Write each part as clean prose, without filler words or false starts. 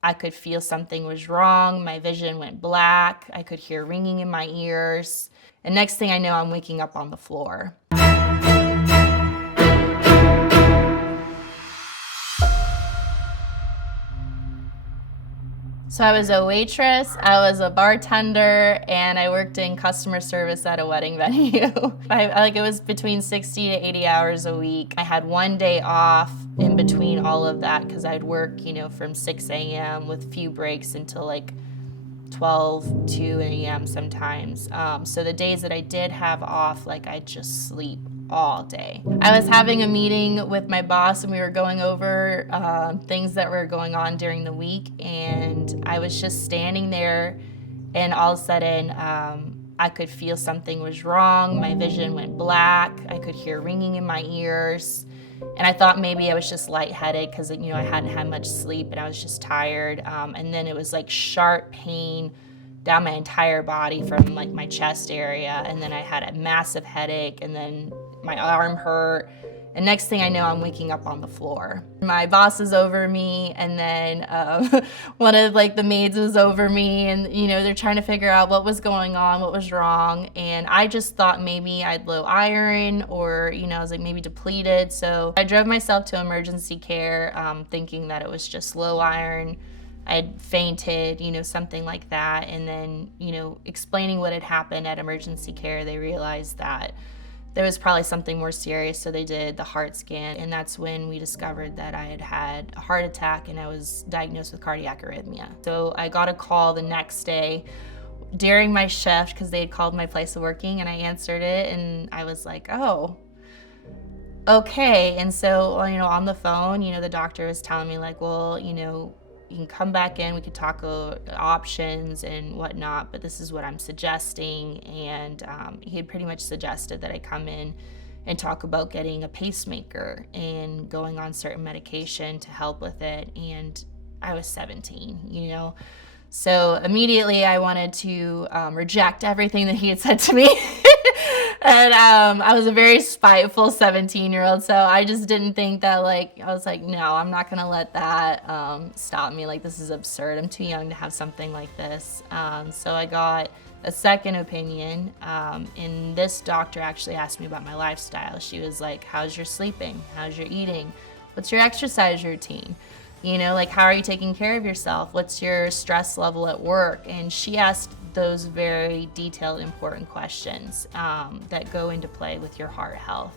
I could feel something was wrong. My vision went black. I could hear ringing in my ears. And next thing I know, I'm waking up on the floor. So I was a waitress, I was a bartender, and I worked in customer service at a wedding venue. It was between 60 to 80 hours a week. I had one day off in between all of that because I'd work, from 6 a.m. with few breaks until like 12, 2 a.m. sometimes. So the days that I did have off, I'd just sleep all day. I was having a meeting with my boss and we were going over things that were going on during the week, and I was just standing there and all of a sudden I could feel something was wrong. My vision went black. I could hear ringing in my ears. And I thought maybe I was just lightheaded because, I hadn't had much sleep and I was just tired. And then it was like sharp pain down my entire body from my chest area. And then I had a massive headache, and then my arm hurt. And next thing I know, I'm waking up on the floor. My boss is over me, and then one of the maids was over me, and they're trying to figure out what was going on, what was wrong. And I just thought maybe I had low iron, or I was maybe depleted. So I drove myself to emergency care, thinking that it was just low iron. I had fainted, something like that. And then, explaining what had happened at emergency care, they realized that there was probably something more serious, so they did the heart scan, and that's when we discovered that I had had a heart attack and I was diagnosed with cardiac arrhythmia. So I got a call the next day during my shift because they had called my place of working, and I answered it, and I was like, oh, okay. And so, on the phone, the doctor was telling me well, you can come back in, we could talk options and whatnot, but this is what I'm suggesting. And he had pretty much suggested that I come in and talk about getting a pacemaker and going on certain medication to help with it. And I was 17, So immediately I wanted to reject everything that he had said to me. And I was a very spiteful 17-year-old, so I just didn't think that, I was like, no, I'm not gonna let that stop me. This is absurd. I'm too young to have something like this. So I got a second opinion, and this doctor actually asked me about my lifestyle. She was like, how's your sleeping? How's your eating? What's your exercise routine? How are you taking care of yourself? What's your stress level at work? And she asked those very detailed, important questions that go into play with your heart health.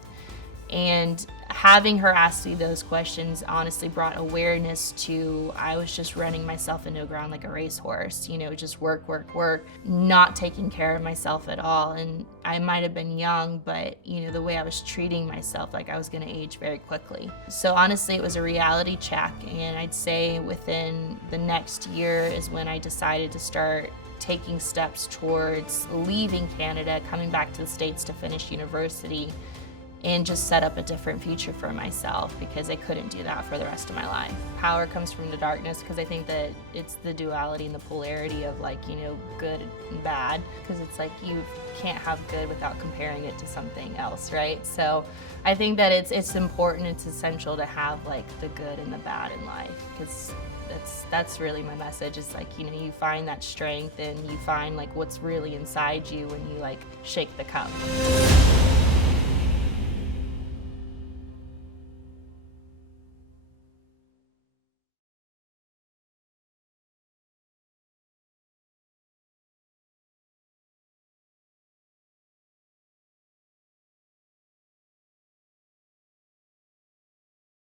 And having her ask me those questions honestly brought awareness to, I was just running myself into the ground like a racehorse, just work, work, work, not taking care of myself at all. And I might have been young, but the way I was treating myself, I was gonna age very quickly. So honestly, it was a reality check. And I'd say within the next year is when I decided to start taking steps towards leaving Canada, coming back to the States to finish university, and just set up a different future for myself, because I couldn't do that for the rest of my life. Power comes from the darkness, because I think that it's the duality and the polarity of good and bad, because it's you can't have good without comparing it to something else, right? So I think that it's important, it's essential to have the good and the bad in life, because that's really my message, is you find that strength and you find what's really inside you when you shake the cup.